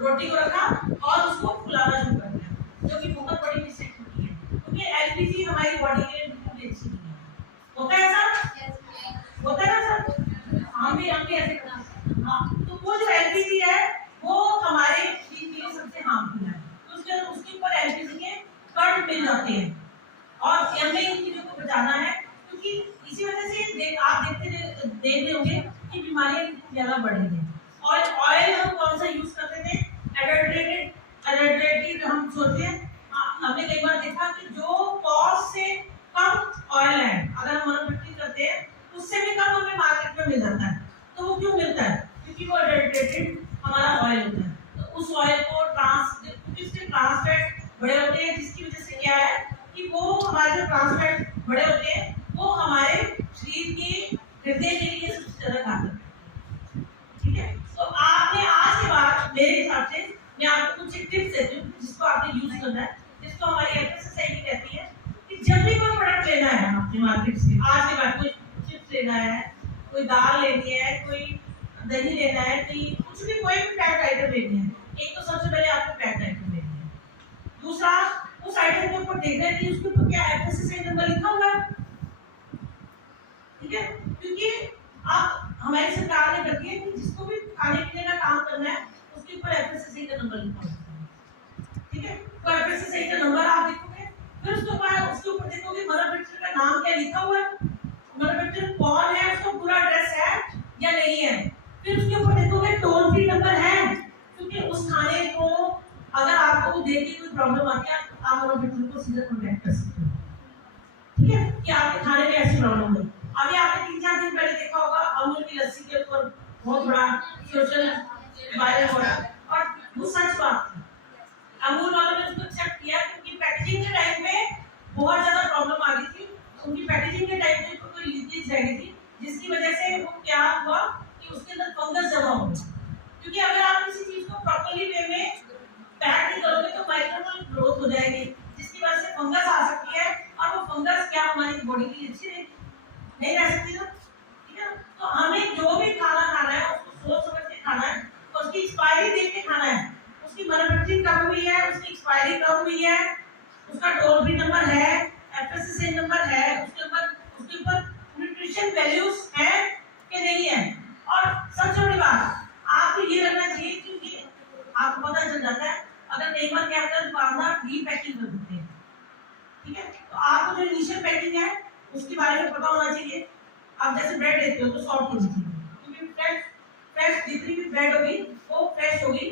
रोटी को रखा और उसको फुलाना शुरू कर दिया, जो कि बहुत बड़ी मिस्टेक होती है, क्योंकि एलपीजी हमारी बॉडी के लिए बिल्कुल अच्छी नहीं है। होता है सर? होता है ना सर? हम भी ऐसे करते हैं। हाँ, तो वो जो एलपीजी है वो हमारे शरीर के लिए सबसे हार्मफुल है, तो उसके ऊपर एलपीजी के कण मिल जाते हैं और हमें इन चीजों को बचाना है, क्योंकि इसी वजह से आप देख रहे होंगे कि बीमारियां कितनी ज्यादा बढ़ रही हैं। और ऑयल हम कौन सा यूज करते थे? एडल्ट्रेटेड हम सोचते हैं। हमने कई बार देखा कि जो कॉस्ट से कम ऑयल है, अगर हम मैन्युफैक्चरिंग करते हैं उससे भी कम हमें मार्केट में मिल जाता है। तो वो क्यों मिलता है? क्योंकि वो एडल्ट्रेटेड हमारा ऑयल होता है। तो उस ऑयल को क्योंकि उसके ट्रांस फैट बड़े होते हैं, जिसकी वजह से क्या है कि वो हमारे जो ट्रांस फैट बड़े होते हैं वो हमारे शरीर के हृदय के लिए सबसे ज्यादा घातक है। ठीक है, तो आपने आज के बाद मेरे हिसाब से मैं आपको कुछ टिप्स देती हूँ जिसको आपने यूज करना है, जिसको हमारी एक्सरसाइज कहती है कि जब भी कोई प्रोडक्ट लेना है आपने मार्केट से, आज के बाद कोई चिप्स लेना है, कोई दाल लेनी है, कोई दही लेना है, कुछ भी कोई भी पैक्ड आइटम लेनी है, एक तो सबसे पहले आपको पैक्ड आइटम लेनी है। दूसरा, उस आइटम के ऊपर देखना है कि उसके ऊपर क्या एफएसएसआई नंबर लिखा हुआ है। ठीक है, क्योंकि आप हमारी सरकार ने कर दिया कि जिसको भी खाने पीने का काम करना है उसके ऊपर एफएसएसआई का नंबर लिखा होता है। ठीक है, तो एफएसएसआई का नंबर आप देखोगे, फिर उसके ऊपर देखोगे मैन्युफैक्चरर का नाम क्या लिखा हुआ है, मैन्युफैक्चरर कौन है, उसका पूरा एड्रेस है या नहीं है। फिर उसके ऊपर देखोगे टोल फ्री नंबर है, क्योंकि उस खाने को अगर आपको देख के कोई प्रॉब्लम आती है आप मैन्युफैक्चरर को सीधा कांटेक्ट कर सकते हो। ठीक है, कि आपके खाने में ऐसी प्रॉब्लम हुई। अभी आपने 3-4 दिन पहले देखा होगा अमूल की लस्सी के ऊपर बहुत बड़ा सोशल वायरल हो रहा है, और वो सच बात है। अमूल वालों ने उसको चेक किया क्योंकि पैकेजिंग के टाइम में बहुत ज्यादा प्रॉब्लम आ गई थी, उनकी पैकेजिंग के टाइम में कोई लीकेज रह गई थी, जिसकी वजह से वो क्या हुआ कि उसके अंदर फंगस जमा हो गया। क्योंकि अगर आप किसी चीज को प्रॉपर्ली वे में पैक नहीं करोगे तो माइक्रोबियल ग्रोथ हो जाएगी, जिसकी वजह से फंगस आ सकती है, और वो फंगस क्या हमारी बॉडी के लिए अच्छी नहीं रह सकती ना। ठीक है, तो हमें जो भी खाना खाना है उसको सोच समझ के खाना है, उसकी एक्सपायरी देख के खाना है, उसकी मैन्युफैक्चरिंग कब हुई है, उसकी एक्सपायरी कब हुई है, उसका टोल फ्री नंबर है, एफएसएसआई नंबर है, उसके ऊपर न्यूट्रिशन वैल्यूज है कि नहीं है। और सबसे बड़ी बात आपको ये रखना चाहिए, क्योंकि आपको पता चल जाता है अगर कई बार क्या होता है दुकानदार रीपैकिंग कर देते हैं। ठीक है, तो आपको जो इनिशियल पैकिंग है उसके बारे में पता होना चाहिए। आप जैसे ब्रेड लेते हो तो सॉफ्ट होनी चाहिए, क्योंकि फ्रेश जितनी भी ब्रेड होगी वो फ्रेश होगी,